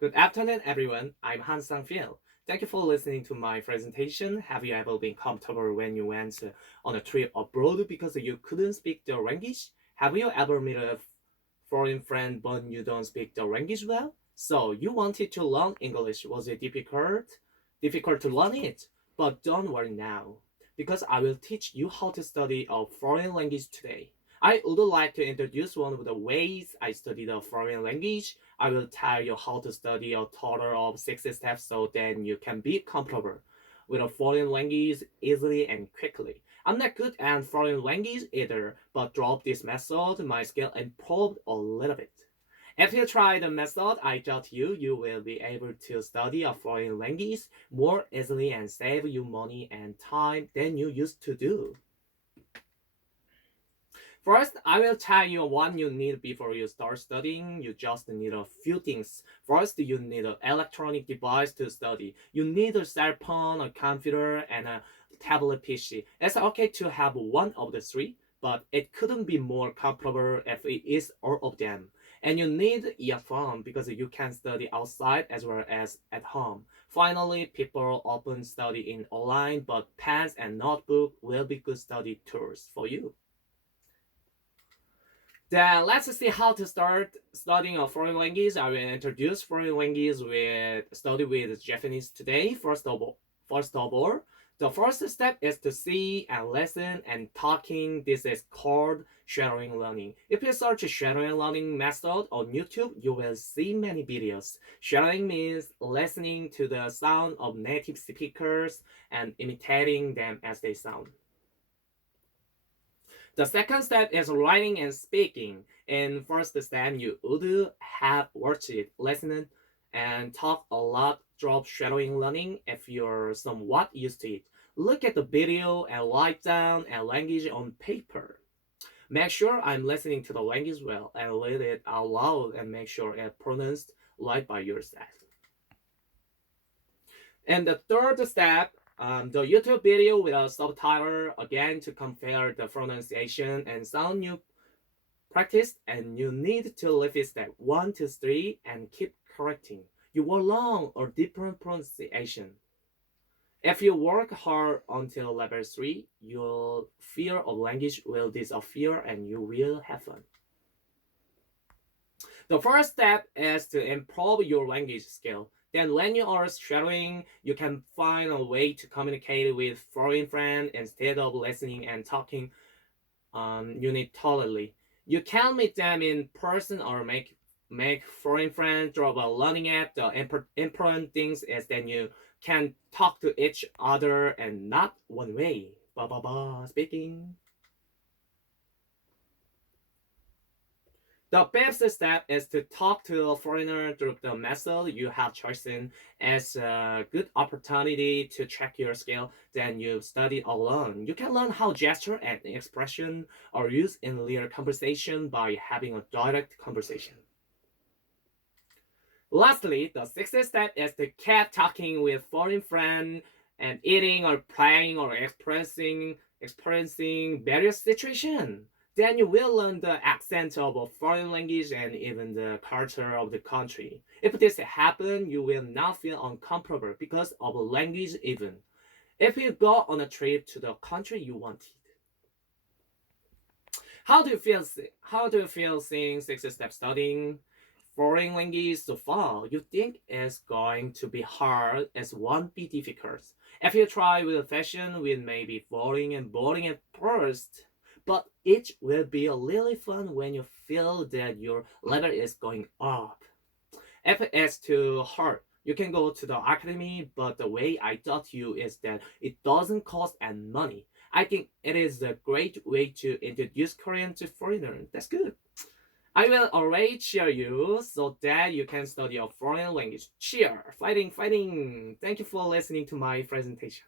Good afternoon, everyone. I'm Han Sang-fil. Thank you for listening to my presentation. Have you ever been comfortable when you went on a trip abroad because you couldn't speak the language? Have you ever met a foreign friend but you don't speak the language well? So you wanted to learn English. Was it difficult? Difficult to learn it? But don't worry now, because I will teach you how to study a foreign language today. I would like to introduce one of the ways I study the foreign language. I will tell you how to study a total of 6 steps so then you can be comfortable with a foreign language easily and quickly. I'm not good at foreign language either, but drop this method, my skill improved a little bit. If you try the method I taught you, you will be able to study a foreign language more easily and save you money and time than you used to do. First, I will tell you what you need before you start studying. You just need a few things. First, you need an electronic device to study. You need a cell phone, a computer, and a tablet PC. It's okay to have one of the three, but it couldn't be more comfortable if it is all of them. And you need earphone because you can study outside as well as at home. Finally, people often study in online, but pens and notebook will be good study tools for you. Then let's see how to start studying a foreign language. I will introduce foreign language with study with Japanese today. First of all, the first step is to see and listen and talking. This is called shadowing learning. If you search shadowing learning method on YouTube, you will see many videos. Shadowing means listening to the sound of native speakers and imitating them as they sound. The second step is writing and speaking. In first step, you would have watched it, listened, and talk a lot. Drop shadowing learning if you're somewhat used to it. Look at the video and write down a language on paper. Make sure I'm listening to the language well and read it out loud and make sure it's pronounced right by yourself. And the third step, the YouTube video with a subtitle again to compare the pronunciation and sound you practice, and you need to live step 1 to 3 and keep correcting. You will learn a different pronunciation. If you work hard until level 3, your fear of language will disappear and you will have fun. The first step is to improve your language skill. Then when you are shadowing, you can find a way to communicate with foreign friends instead of listening and talking unilaterally. You can meet them in person or make foreign friends through a learning app. The important things is that you can talk to each other and not one way. Ba ba ba speaking. The best step is to talk to a foreigner through the method you have chosen as a good opportunity to check your skill. Then you study alone. You can learn how gesture and expression are used in real conversation by having a direct conversation. Lastly, the sixth step is to keep talking with foreign friends and eating or playing or experiencing various situations. Then you will learn the accent of a foreign language and even the culture of the country. If this happens, you will not feel uncomfortable because of a language even. If you go on a trip to the country you wanted. How do you feel? How do you feel seeing six-step studying foreign language so far? You think it's going to be hard, it won't be difficult. If you try with fashion, it may be boring at first, but it will be really fun when you feel that your level is going up. If it's too hard, you can go to the academy, but the way I taught you is that it doesn't cost any money. I think it is a great way to introduce Korean to foreigners. That's good. I will already cheer you so that you can study a foreign language. Cheer! Fighting, fighting! Thank you for listening to my presentation.